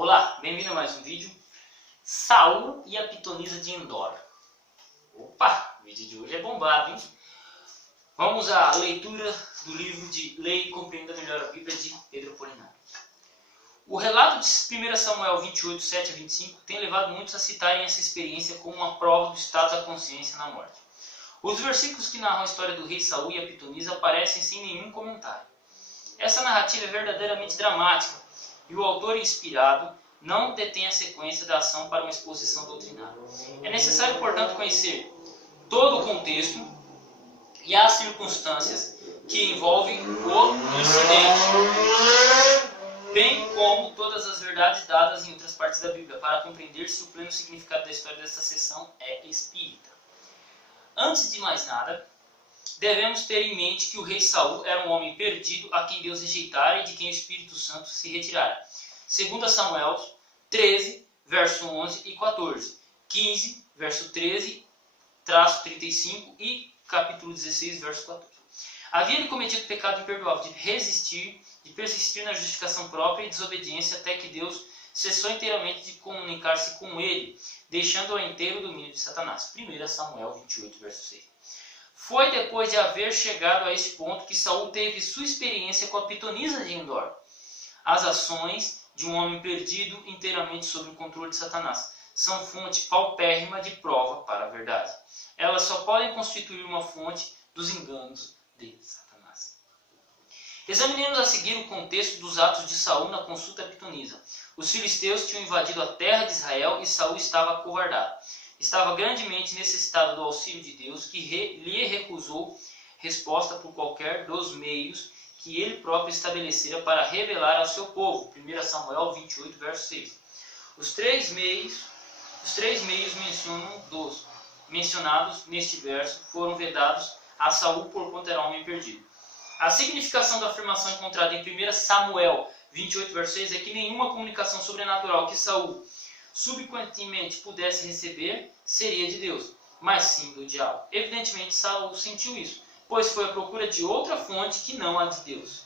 Olá, bem-vindo a mais um vídeo. Saul e a pitonisa de Endor. Opa, o vídeo de hoje é bombado, hein? Vamos à leitura do livro de Leia e Compreenda Melhor a Bíblia de Pedro Apolinário. O relato de 1 Samuel 28, 7 a 25 tem levado muitos a citarem essa experiência como uma prova do estado da consciência na morte. Os versículos que narram a história do rei Saul e a pitonisa aparecem sem nenhum comentário. Essa narrativa é verdadeiramente dramática e o autor inspirado não detém a sequência da ação para uma exposição doutrinária. É necessário, portanto, conhecer todo o contexto e as circunstâncias que envolvem o incidente, bem como todas as verdades dadas em outras partes da Bíblia, para compreender se o pleno significado da história desta sessão é espírita. Antes de mais nada, devemos ter em mente que o rei Saul era um homem perdido a quem Deus rejeitara e de quem o Espírito Santo se retirara. 2 Samuel 13, verso 11 e 14, 15, verso 13, traço 35 e capítulo 16, verso 14. Havia ele cometido pecado imperdoável de persistir na justificação própria e desobediência até que Deus cessou inteiramente de comunicar-se com ele, deixando-o inteiro domínio de Satanás. 1 Samuel 28, verso 6. Foi depois de haver chegado a este ponto que Saul teve sua experiência com a pitonisa de Endor. As ações de um homem perdido inteiramente sob o controle de Satanás são fonte paupérrima de prova para a verdade. Elas só podem constituir uma fonte dos enganos de Satanás. Examinemos a seguir o contexto dos atos de Saul na consulta à pitonisa. Os filisteus tinham invadido a terra de Israel e Saul estava acovardado. Estava grandemente necessitado do auxílio de Deus, que lhe recusou resposta por qualquer dos meios que ele próprio estabelecera para revelar ao seu povo. 1 Samuel 28, verso 6. Os três meios mencionados neste verso foram vedados a Saul porquanto era homem perdido. A significação da afirmação encontrada em 1 Samuel 28, verso 6 é que nenhuma comunicação sobrenatural que Saul subconscientemente pudesse receber seria de Deus, mas sim do diabo. Evidentemente Saul sentiu isso, pois foi à procura de outra fonte que não a de Deus.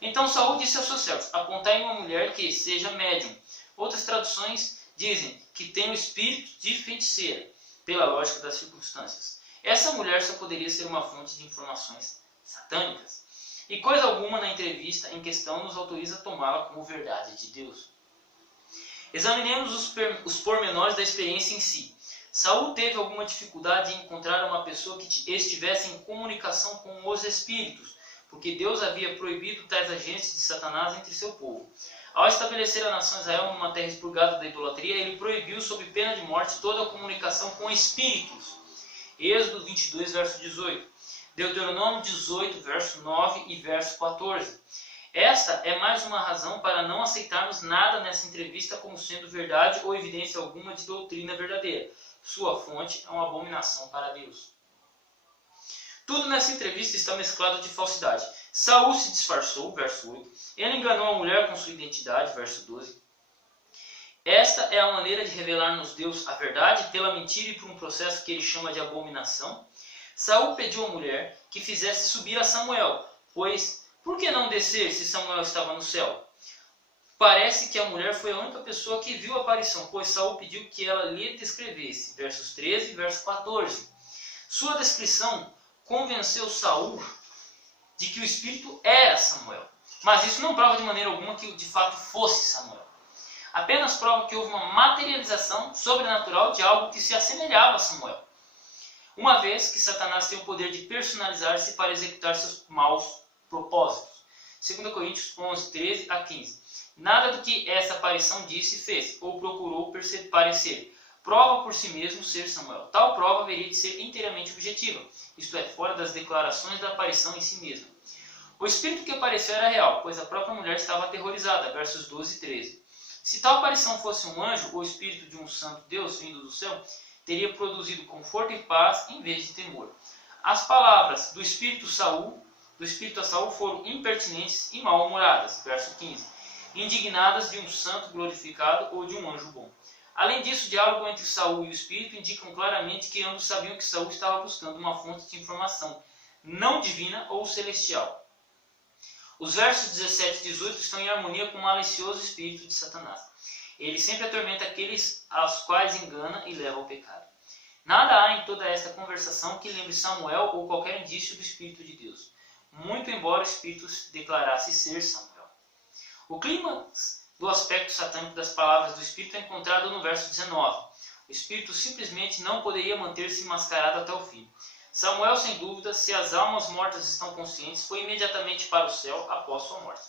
Então Saul disse aos seus servos: apontai uma mulher que seja médium. Outras traduções dizem que tem o espírito de feiticeira, pela lógica das circunstâncias. Essa mulher só poderia ser uma fonte de informações satânicas. E coisa alguma na entrevista em questão nos autoriza a tomá-la como verdade de Deus. Examinemos os pormenores da experiência em si. Saul teve alguma dificuldade em encontrar uma pessoa que estivesse em comunicação com os espíritos, porque Deus havia proibido tais agentes de Satanás entre seu povo. Ao estabelecer a nação Israel numa terra expurgada da idolatria, ele proibiu, sob pena de morte, toda a comunicação com espíritos. Êxodo 22, verso 18. Deuteronômio 18, verso 9 e verso 14. Esta é mais uma razão para não aceitarmos nada nessa entrevista como sendo verdade ou evidência alguma de doutrina verdadeira. Sua fonte é uma abominação para Deus. Tudo nessa entrevista está mesclado de falsidade. Saul se disfarçou, verso 8. Ele enganou a mulher com sua identidade, verso 12. Esta é a maneira de revelar-nos Deus a verdade pela mentira e por um processo que ele chama de abominação. Saul pediu à mulher que fizesse subir a Samuel, pois por que não descer se Samuel estava no céu? Parece que a mulher foi a única pessoa que viu a aparição, pois Saul pediu que ela lhe descrevesse, versos 13 e verso 14. Sua descrição convenceu Saul de que o espírito era Samuel, mas isso não prova de maneira alguma que de fato fosse Samuel. Apenas prova que houve uma materialização sobrenatural de algo que se assemelhava a Samuel, uma vez que Satanás tem o poder de personalizar-se para executar seus maus propósitos. 2 Coríntios 11, 13 a 15. Nada do que essa aparição disse e fez, ou procurou parecer, prova por si mesmo ser Samuel. Tal prova haveria de ser inteiramente objetiva, isto é, fora das declarações da aparição em si mesma. O espírito que apareceu era real, pois a própria mulher estava aterrorizada, versos 12 e 13. Se tal aparição fosse um anjo, ou espírito de um santo Deus vindo do céu, teria produzido conforto e paz em vez de temor. As palavras do espírito a Saul foram impertinentes e mal-humoradas, verso 15, indignadas de um santo glorificado ou de um anjo bom. Além disso, o diálogo entre Saul e o espírito indicam claramente que ambos sabiam que Saul estava buscando uma fonte de informação não divina ou celestial. Os versos 17 e 18 estão em harmonia com o malicioso espírito de Satanás. Ele sempre atormenta aqueles aos quais engana e leva ao pecado. Nada há em toda esta conversação que lembre Samuel ou qualquer indício do Espírito de Deus, muito embora o Espírito declarasse ser Samuel. O clímax do aspecto satânico das palavras do Espírito é encontrado no verso 19. O Espírito simplesmente não poderia manter-se mascarado até o fim. Samuel, sem dúvida, se as almas mortas estão conscientes, foi imediatamente para o céu após sua morte.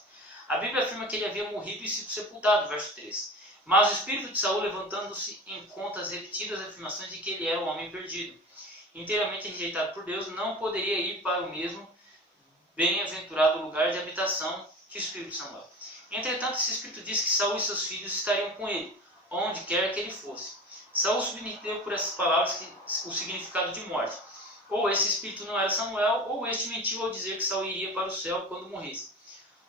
A Bíblia afirma que ele havia morrido e sido sepultado, verso 3. Mas o espírito de Saul, levantando-se em conta as repetidas afirmações de que ele era um homem perdido, inteiramente rejeitado por Deus, não poderia ir para o mesmo bem-aventurado lugar de habitação que o espírito de Samuel. Entretanto, esse espírito diz que Saul e seus filhos estariam com ele, onde quer que ele fosse. Saul subentendeu por essas palavras o significado de morte. Ou esse espírito não era Samuel, ou este mentiu ao dizer que Saul iria para o céu quando morresse.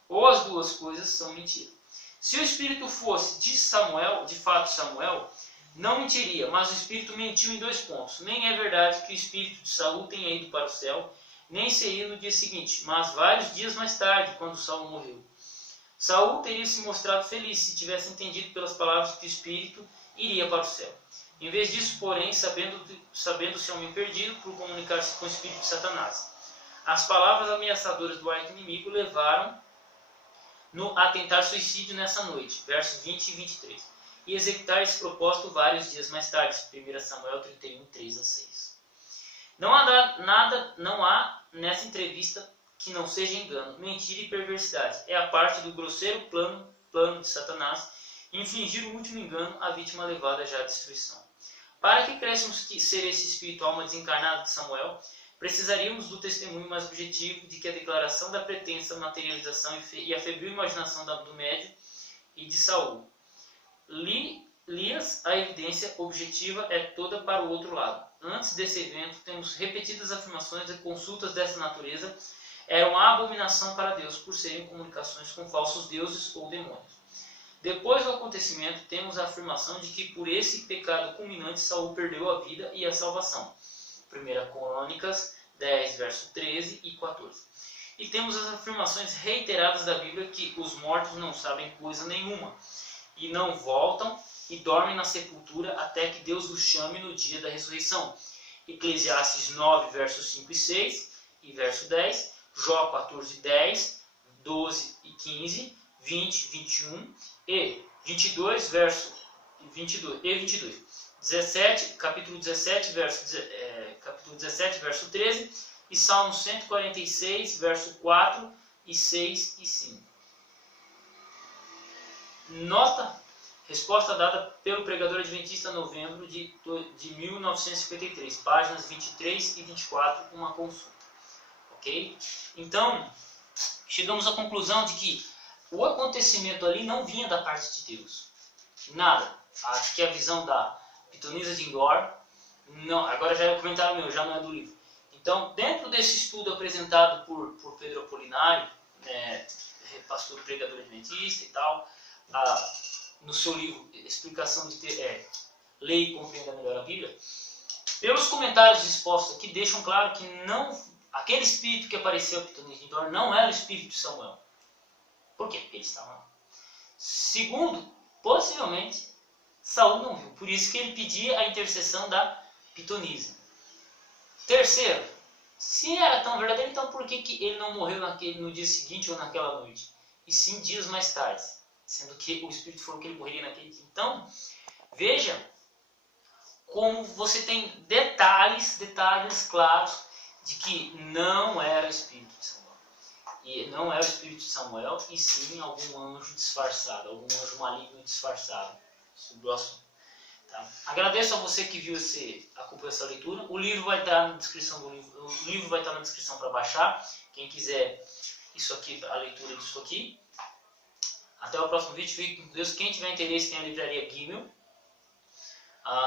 Ou as duas coisas são mentira. Se o espírito fosse de Samuel, de fato Samuel, não mentiria, mas o espírito mentiu em 2 pontos. Nem é verdade que o espírito de Saul tenha ido para o céu, nem seria no dia seguinte, mas vários dias mais tarde, quando Saul morreu. Saul teria se mostrado feliz se tivesse entendido pelas palavras que o espírito iria para o céu. Em vez disso, porém, sabendo-se homem perdido por comunicar-se com o espírito de Satanás. As palavras ameaçadoras do arqui-inimigo levaram-no a tentar suicídio nessa noite, versos 20 e 23, e executar esse propósito vários dias mais tarde, 1 Samuel 31, 3-6. Não há nessa entrevista que não seja engano, mentira e perversidade. É a parte do grosseiro plano de Satanás infligir o último engano à vítima levada já à destruição. Para que cresçamos ser esse espírito alma desencarnada de Samuel, precisaríamos do testemunho mais objetivo de que a declaração da pretensa materialização e a febril imaginação do médio e de Saul. Lias, a evidência objetiva é toda para o outro lado. Antes desse evento, temos repetidas afirmações de consultas dessa natureza eram a abominação para Deus por serem comunicações com falsos deuses ou demônios. Depois do acontecimento, temos a afirmação de que por esse pecado culminante Saul perdeu a vida e a salvação. 1 Crônicas 10, verso 13 e 14. E temos as afirmações reiteradas da Bíblia que os mortos não sabem coisa nenhuma, e não voltam e dormem na sepultura até que Deus os chame no dia da ressurreição. Eclesiastes 9, versos 5 e 6 e verso 10, Jó 14, 10, 12 e 15, 20, 21 e 22, verso 22 e 22. 17, capítulo 17, verso 13 e Salmo 146, verso 4 e 6 e 5. Nota, resposta dada pelo pregador adventista em novembro de 1953, páginas 23 e 24, uma consulta. Ok? Então, chegamos à conclusão de que o acontecimento ali não vinha da parte de Deus. Nada. Acho que a visão da pitonisa de Endor, não, agora já é o comentário meu, já não é do livro. Então, dentro desse estudo apresentado por Pedro Apolinário, pastor pregador adventista e tal, no seu livro Explicação de Leia e Compreenda Melhor a Bíblia, pelos comentários expostos aqui, deixam claro que aquele espírito que apareceu a pitonisa de Endor não era o espírito de Samuel. Por quê? Porque ele estava lá. Segundo, possivelmente, Saul não viu. Por isso que ele pedia a intercessão da pitonisa. Terceiro, se era tão verdadeiro, então por que ele não morreu no dia seguinte ou naquela noite? E sim dias mais tarde. Sendo que o Espírito falou que ele morreria naquele dia. Então, veja como você tem detalhes claros de que não era o Espírito de Samuel. E não era o Espírito de Samuel, e sim algum anjo disfarçado, algum anjo maligno disfarçado sobre o assunto. Tá? Agradeço a você que acompanhou essa leitura. O livro vai estar na descrição na descrição para baixar. Quem quiser isso aqui, a leitura disso aqui. Até o próximo vídeo. Fique com Deus. Quem tiver interesse tem a livraria Gimel.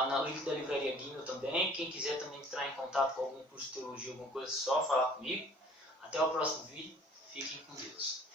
No link da livraria Gimel também. Quem quiser também entrar em contato com algum curso de teologia, alguma coisa, só falar comigo. Até o próximo vídeo. Fiquem com Deus.